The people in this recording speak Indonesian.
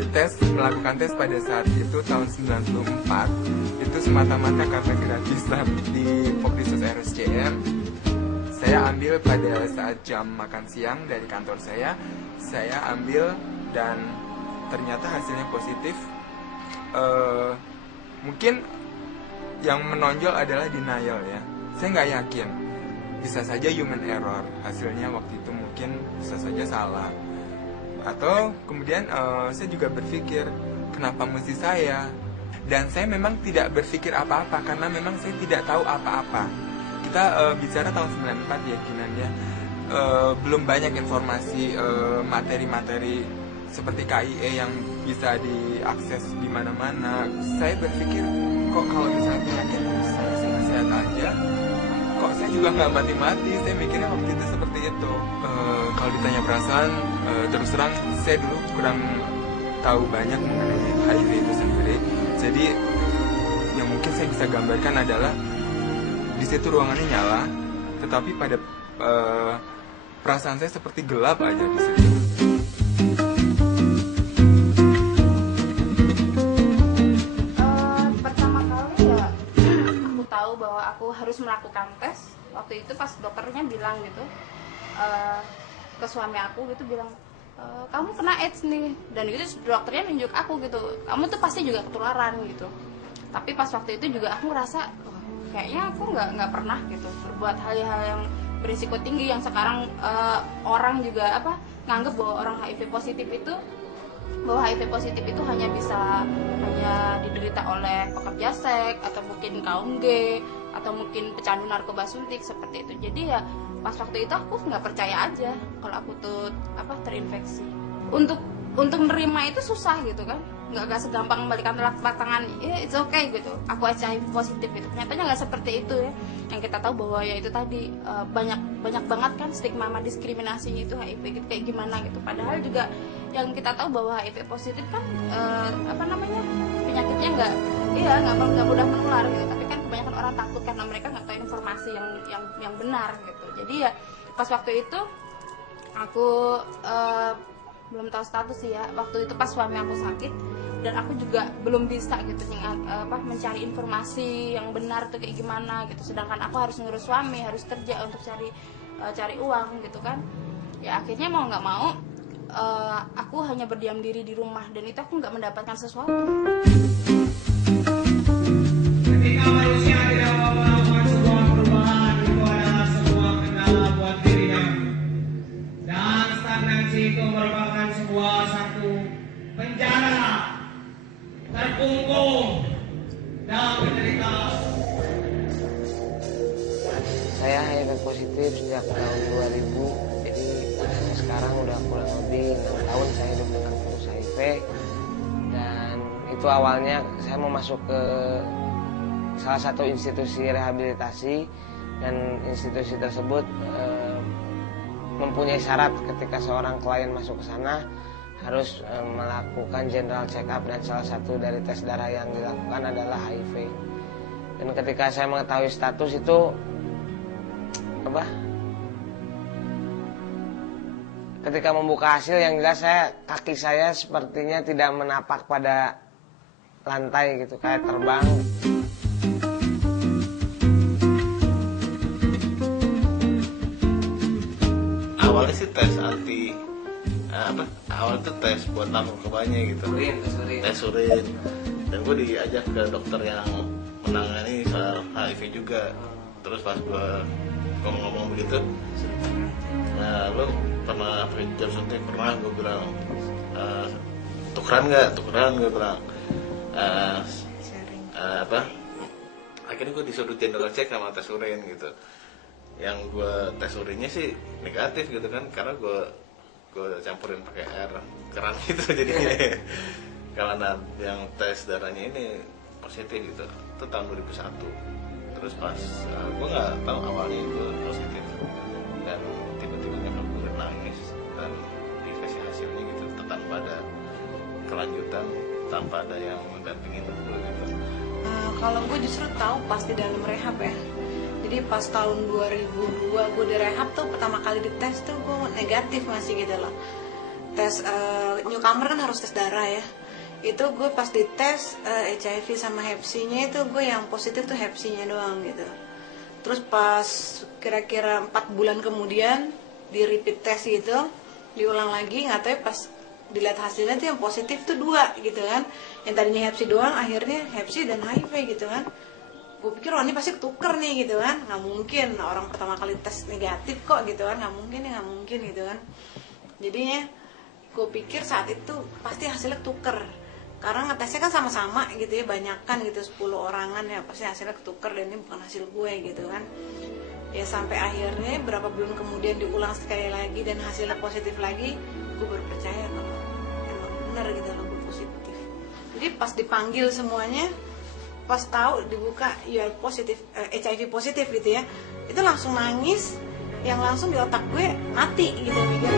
Saya melakukan tes pada saat itu tahun 94. Itu semata-mata karena gratisan di Pokdisus RSCM. Saya ambil pada saat jam makan siang dari kantor saya ambil dan ternyata hasilnya positif. Mungkin yang menonjol adalah denial ya. Saya nggak yakin, bisa saja human error. Hasilnya waktu itu mungkin bisa saja salah. Atau kemudian saya juga berpikir, kenapa mesti saya? Dan saya memang tidak berpikir apa-apa karena memang saya tidak tahu apa-apa. Kita bicara tahun 94 ya Kinan ya. Belum banyak informasi materi-materi seperti KIE yang bisa diakses di mana-mana. Saya berpikir, kok kalau misalnya penyakit saya sehat aja, kok saya juga nggak mati-mati. Saya mikirnya waktu itu seperti itu. Kalau ditanya perasaan, terus terang saya dulu kurang tahu banyak mengenai HIV itu sendiri. Jadi yang mungkin saya bisa gambarkan adalah di situ ruangannya nyala, tetapi pada perasaan saya seperti gelap aja di situ. Pertama kali ya aku tahu bahwa aku harus melakukan tes. Waktu itu pas dokternya bilang gitu ke suami aku gitu, bilang kamu kena AIDS nih, dan itu dokternya nunjuk aku gitu, kamu tuh pasti juga ketularan gitu. Tapi pas waktu itu juga aku ngerasa kayaknya aku nggak pernah gitu berbuat hal-hal yang berisiko tinggi yang sekarang orang juga nganggep bahwa orang HIV positif itu hanya diderita oleh pekerja seks atau mungkin kaum G atau mungkin pecandu narkoba suntik seperti itu. Jadi ya pas waktu itu aku nggak percaya aja kalau aku tuh terinfeksi. Untuk nerima itu susah gitu kan, nggak segampang membalikan telapak tangan, it's okay gitu, aku HIV positif gitu. Ternyata nggak seperti itu ya. Yang kita tahu bahwa ya itu tadi banyak banget kan stigma sama diskriminasi itu HIV gitu, kayak gimana gitu. Padahal juga yang kita tahu bahwa HIV positif kan penyakitnya nggak mudah menular gitu. Tapi kan kebanyakan orang takut karena mereka nggak tahu informasi yang benar gitu. Jadi ya pas waktu itu aku belum tahu status sih ya. Waktu itu pas suami aku sakit dan aku juga belum bisa gitu mencari informasi yang benar tuh kayak gimana gitu. Sedangkan aku harus ngurus suami, harus kerja untuk cari uang gitu kan. Ya akhirnya mau nggak mau aku hanya berdiam diri di rumah, dan itu aku nggak mendapatkan sesuatu. Ketika manusia tidak mau melakukan sebuah perubahan, itu adalah sebuah kendala buat dirinya. Dan stagnansi itu merupakan satu penjara terkungkung dan menderita. Saya HIV positif sejak tahun 2000. Jadi sekarang udah kurang lebih 6 tahun saya hidup dengan virus HIV. Dan itu awalnya saya mau masuk ke salah satu institusi rehabilitasi, dan institusi tersebut mempunyai syarat ketika seorang klien masuk ke sana harus melakukan general check up, dan salah satu dari tes darah yang dilakukan adalah HIV. Dan ketika saya mengetahui status itu ketika membuka hasil, yang jelas kaki saya sepertinya tidak menapak pada lantai gitu, kayak terbang. Awalnya sih tes awal itu tes buat narkobanya gitu, tes urin. Dan gue diajak ke dokter yang menangani soal HIV juga. Terus pas gue ngomong begitu, nah lo pernah pakai suntik? Pernah, gue bilang. Tukeran gue bilang. Akhirnya gue disuruh general check sama tes urin gitu. Yang gue tes urinnya sih negatif gitu kan, karena gue campurin pakai air keran gitu jadinya. Karena yang tes darahnya ini positif gitu, itu tahun 2001. Terus pas gue nggak tahu awalnya itu positif, dan tiba-tiba nyokap gue nangis, dan dikasih hasilnya gitu tanpa ada kelanjutan, tanpa ada yang mendampingin gue gitu. Kalau gue justru tahu pas di dalam rehab ya. Jadi pas tahun 2002 gue di rehab tuh pertama kali dites tuh gue negatif masih gitu loh. tes newcomer kan harus tes darah ya. Itu gue pas dites HIV sama Hep C-nya itu gue yang positif tuh Hep C-nya doang gitu. Terus pas kira-kira 4 bulan kemudian di repeat test gitu, diulang lagi, nggak tahu ya pas dilihat hasilnya tuh yang positif tuh 2 gitu kan. Yang tadinya Hep C doang akhirnya Hep C dan HIV gitu kan. Gue pikir ini pasti ketuker nih gitu kan, nggak mungkin orang pertama kali tes negatif kok gitu kan, nggak mungkin gitu kan. Jadinya gue pikir saat itu pasti hasilnya ketuker, karena ngetesnya kan sama-sama gitu ya, banyakan gitu 10 orangan ya, pasti hasilnya ketuker dan ini bukan hasil gue gitu kan. Ya sampai akhirnya berapa bulan kemudian diulang sekali lagi dan hasilnya positif lagi, gue baru percaya kalau emang benar gitu loh gue positif. Jadi pas dipanggil semuanya, pas tahu dibuka positif, HIV positif gitu ya, itu langsung nangis, yang langsung di otak gue mati gitu mikir